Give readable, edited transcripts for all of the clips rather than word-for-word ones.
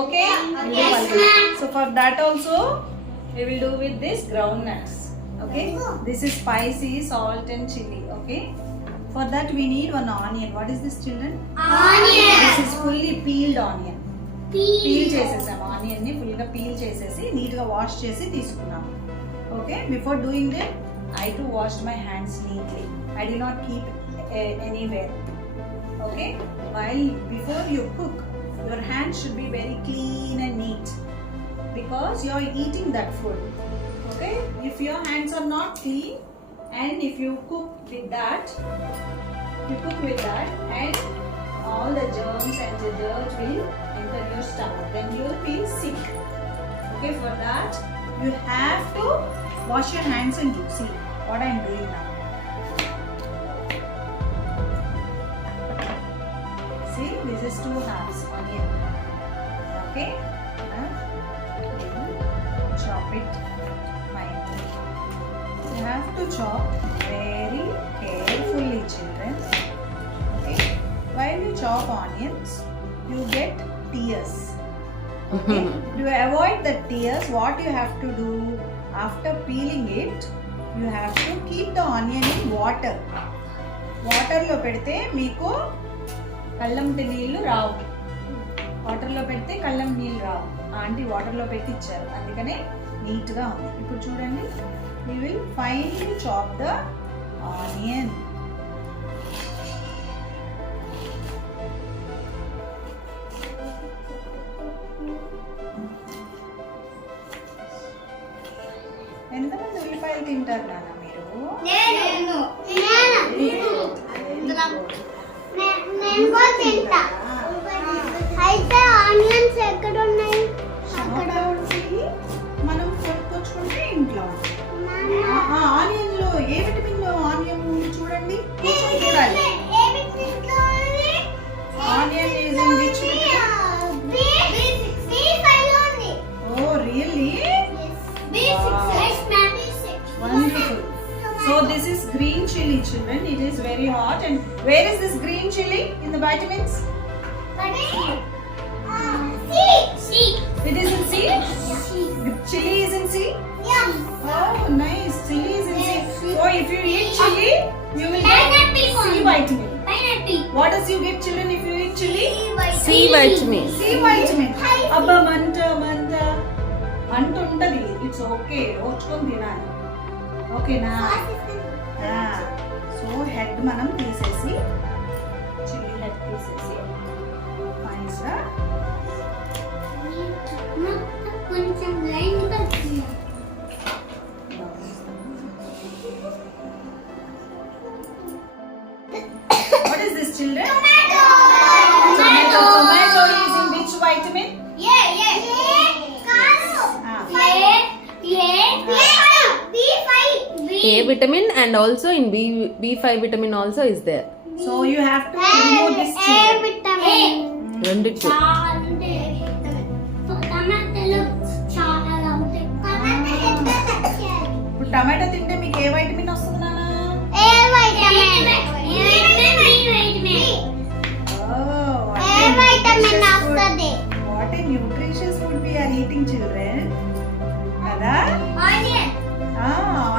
Okay? Yes, so for that also we will do with this groundnuts. Okay? This is spicy, salt and chili. Okay? For that we need one onion. What is this, children? Onion. This is fully peeled onion. Peel చేసేసాం onion ని full గా peel చేసేసి neat గా wash చేసి తీసుకున్నాం. Okay, before doing that I too washed my hands neatly. I did not keep anywhere. Okay, while before you cook, your hands should be very clean and neat because you are eating that food. Okay, if your hands are not clean and if you cook with that and all the germs and the dirt will enter your stomach, then you will feel sick. Okay, for that you have to wash your hands and do. See what I am doing now. See, this is 2 halves onion. Okay, chop it finely. You have to chop very carefully, children. Okay, while you chop onions, you get tears. Okay, to avoid the tears, what you have to do after peeling it, you have to keep the onion in water. వాటర్లో పెడితే మీకు కళ్ళంటి నీళ్ళు రావు. వాటర్లో పెడితే కళ్ళం నీళ్ళు రావు. Aunty వాటర్లో పెట్టి ఇచ్చారు, అందుకనే నీట్గా ఉంది. ఇప్పుడు చూడండి, we will finely chop the onion. ఎంతమంది ఉల్లిపాయలు తింటారు నాన్న మీరు? అయితే ఆనియన్స్ ఎక్కడ ఉన్నాయి? మనం కొనుక్కొచ్చుకుంటే ఇంట్లో. ఆనియన్ లో ఏ విటమిన్ లో ఆనియన్ ఉంది చూడండి, చూడాలి. Onion is in which vitamin? Oh really? Wonderful. So this is green chili, children. It is very hot. And where is this green chili in the vitamins? C. It is in C? Chili is in C? Yeah. Oh, nice. Chili is in C. So if you eat chili, you will get Pineapple. C vitamin. Pineapple. What does you get, children, if you eat chili? C vitamin. C vitamin. Abba manta untadi. It's okay. ఓర్చుకొని తినాలి. ఓకేనా? So head మనం తీసేసి, chilli head తీసేసి ఫైన్స్గా కొంచెం లైన్గా What is this, children? Tomato. Tomato is in which vitamin? A vitamin and also in B5 vitamin also is there. So you have to remove this children. Renditu. ఇప్పుడు tomato తింటే మీకు ఏ vitamin వస్తుంది నాన్న? What a nutritious food we are eating, children. కదా?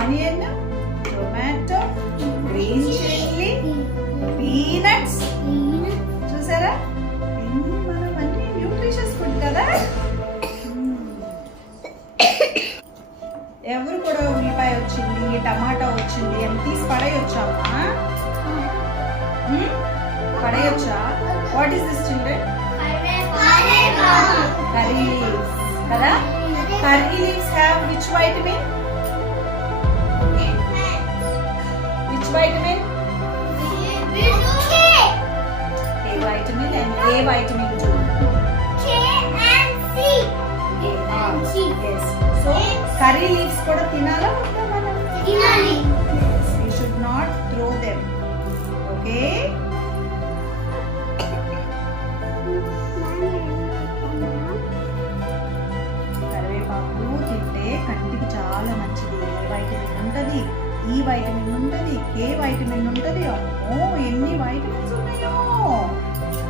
Onion, tomato, green chili, peanuts. చూసారా? మనం అన్ని nutritious food కదా. ఎవరు కూడా ఉల్లిపాయ వచ్చింది, టమాటా వచ్చింది అని తీసి పడేయొచ్చామా? పడేయొచ్చా? What is this, children? Curry leaves కదా. Curry leaves have which vitamin? Which vitamin? A vitamin and A vitamin too. K and C. Yes. So curry leaves kuda tinala మనం? తినాలి. We should not throw them. Okay? కరివేపాకు తింటే కంటికి చాలా మంచిది. ఏ vitamin ఉంటది, ఈ వైటమిన్ ఉంటది, కే వైటమిన్ ఉంటది. అమ్మో ఎన్ని వైటమిన్స్ ఉన్నాయో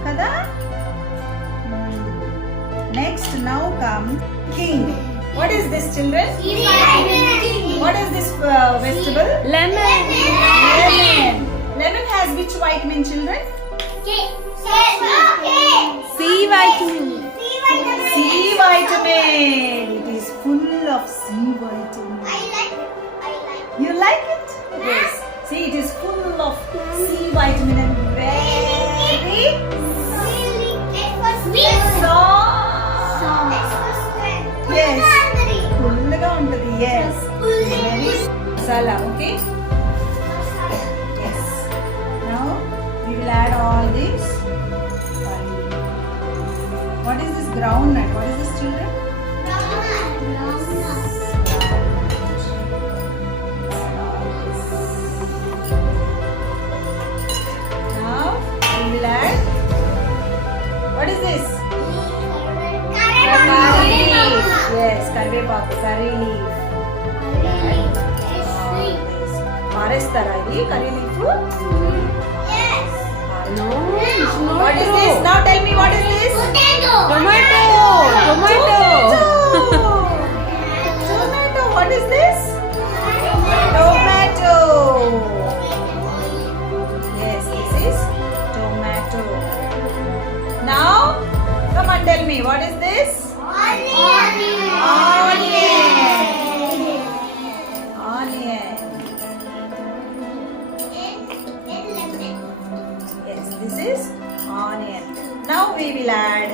కదా. Next, now come king. What is this, children? What is this vegetable? Lemon. Lemon. Lemon has which vitamin, children? C vitamin. C vitamin. It is full of C vitamin. You like it? Yes. See, it is full of C vitamin and very soft. Yes. Fullga untadi. Yes. Very masala. Okay. Yes. Now we will add all this. What is this groundnut? What is this, children? Now we will add. What is this? Curry leaf. Yes, karvepaku, curry leaf. Parestara idi curry leaf. No, it's not What is true. this? Now tell me, what is this? Tomato. Tomato. What is this? Tomato. Yes, this is tomato. Now, come and tell me, what is this? Onion. Yes, this is onion. Now we will add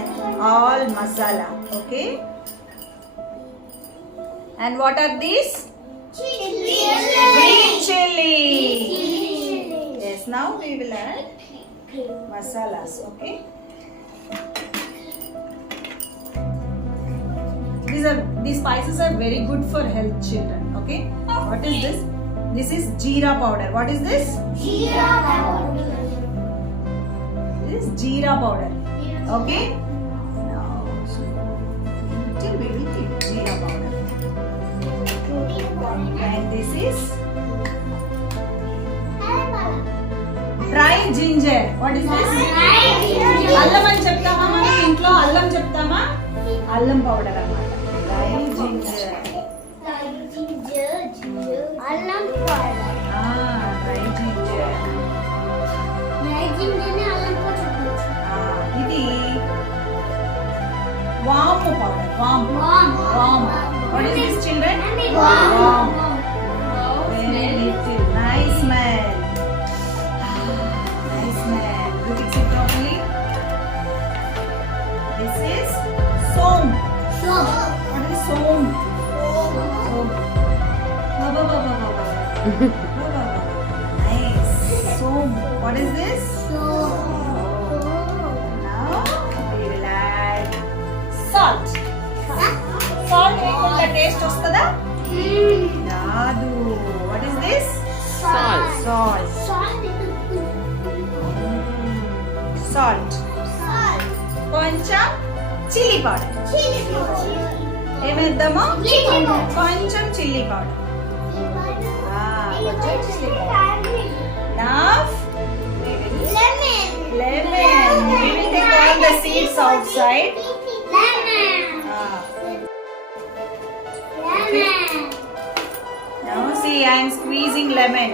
all masala. Okay. And what are these? Green chili. Yes, now we will add masalas. Okay. These spices are very good for health, children. Okay. What is this? This is jeera powder. What is this? This is jeera powder. Okay. Now, little bit jeera powder. And this is dry ginger. What is this? అల్లం అని చెప్తామా మనం ఇంట్లో అల్లం చెప్తామా అల్లం powder అన్నమాట dry ginger dry ginger ఇది వామ్ పౌడర్ వామ్ వాట్ ఇస్ దిస్ చిల్డ్రన్ వామ్ very little nice smell you fix it properly. This is som. What is som? Nice. Som. What is this? Now we will add salt. Salt వేయకుండా taste వస్తుందా? రాదు. What is this? Salt. కొంచెం chilli powder ఏమేద్దాము కొంచెం chilli powder lemon we will take all the seeds outside. Now see, I am squeezing lemon.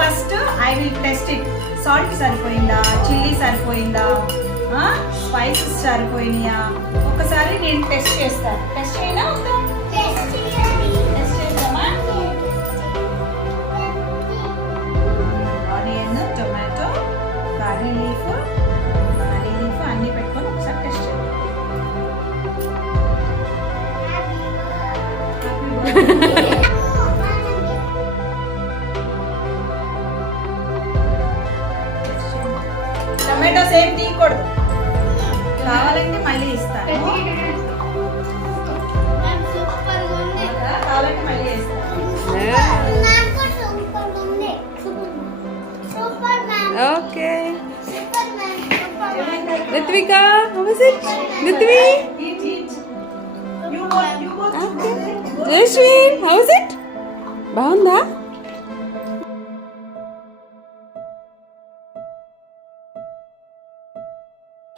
First I will test it salt సరిపోయిందా chilli సరిపోయిందా spices సరిపోయినాయా ఒకసారి నేను test చేస్తాను test చేయనా ఉందా test చేద్దామా ఆనియన్ టొమాటో కర్రీ లీఫ్ అన్ని పెట్టుకొని ఒకసారి టెస్ట్ చేద్దాం టొమాటోస్ ఏం తీయకూడదు కావాలంటే మళ్ళీ ఇస్తాను కావాలంటే మళ్ళీ ఇస్తాను నాకు సూపర్ ఉంది. Super man. Okay. Super man. Super man. Ritvika, how was it? Ritvi? Eat, eat. You both. Okay. Jayashree, how was it? బాగుందా?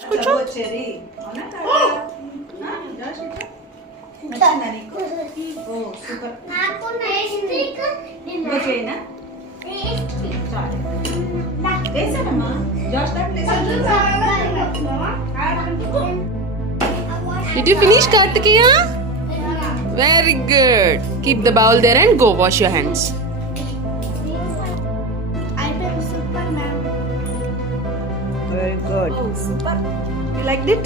కూర్చో. చెరీ అవునా కాదా? జాష్ ఇట్లా నచ్చిందా నీకు? ఓ సూపర్. నాకు టేస్టీ ఇంకో చేయనా? చాలు. వేసానమ్మా. జాష్ దాంట్లో Did you finish, Kartikeya? Very good. Keep the bowl there and go wash your hands. Super man. Very good. Oh, super. You liked it?